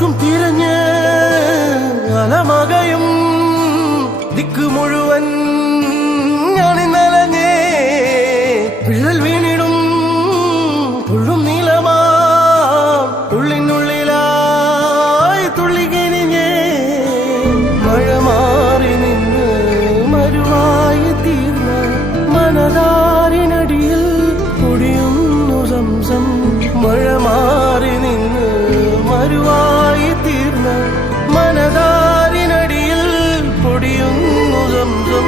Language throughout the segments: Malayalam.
ദിക്കും തിരഞ്ഞ് അലമകയും ദിക്ക് മുഴുവൻ ഞാനിന്നലഞ്ഞേ വിള്ളൽ വീണിടും ഉള്ളും നീലമാ ഉള്ളിനുള്ളിലായി തുള്ളിക്കിരിഞ്ഞേ മഴ മാറി നിന്ന് മരുവായി തീർന്ന മനതാരിനടിയിൽ പൊടിയുന്നു സംസം മഴ മാറി നിന്ന് മരുവായി തീർന്ന മനതാരിനടിയിൽ പൊടിയുന്നു സംസം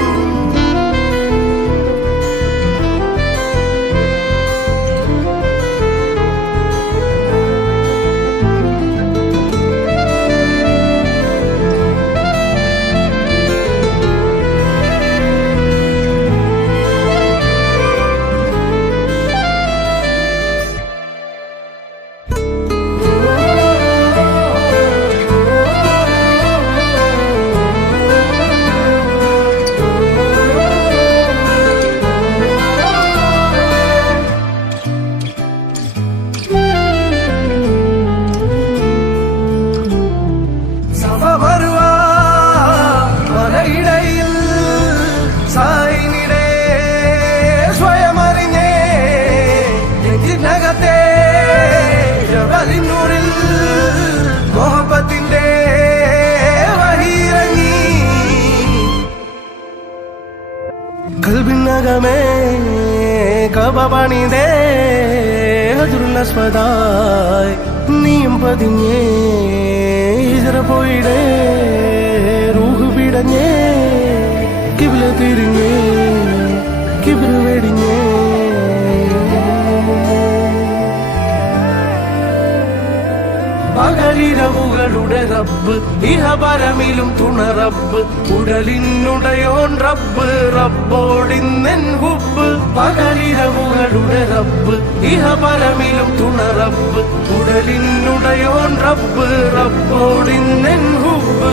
കൽബിനകമേ കബപണിതേ ഹജറുല്ലസ്വദായി നീയും പതിഞ്ഞേ ഹിജറ പോയിടേ റൂഹ് പിടഞ്ഞേ കിബില തിരിഞ്ഞേ കിബിറ് വെടിഞ്ഞേ പകലിരവുകളുടെ റബ്ബ് ഇഹപരമിലും തുണ റബ്ബ് ഉടലിനുടയോൻ റബ്ബ് റബ്ബോടിന്നെൻ ഹുബ് പകലിരവുകളുടെ റബ്ബ് ഇഹപരമിലും തുണ റബ്ബ് ഉടലിനുടയോൻ റബ്ബ് റബ്ബോടിന്നെൻ ഹുബ്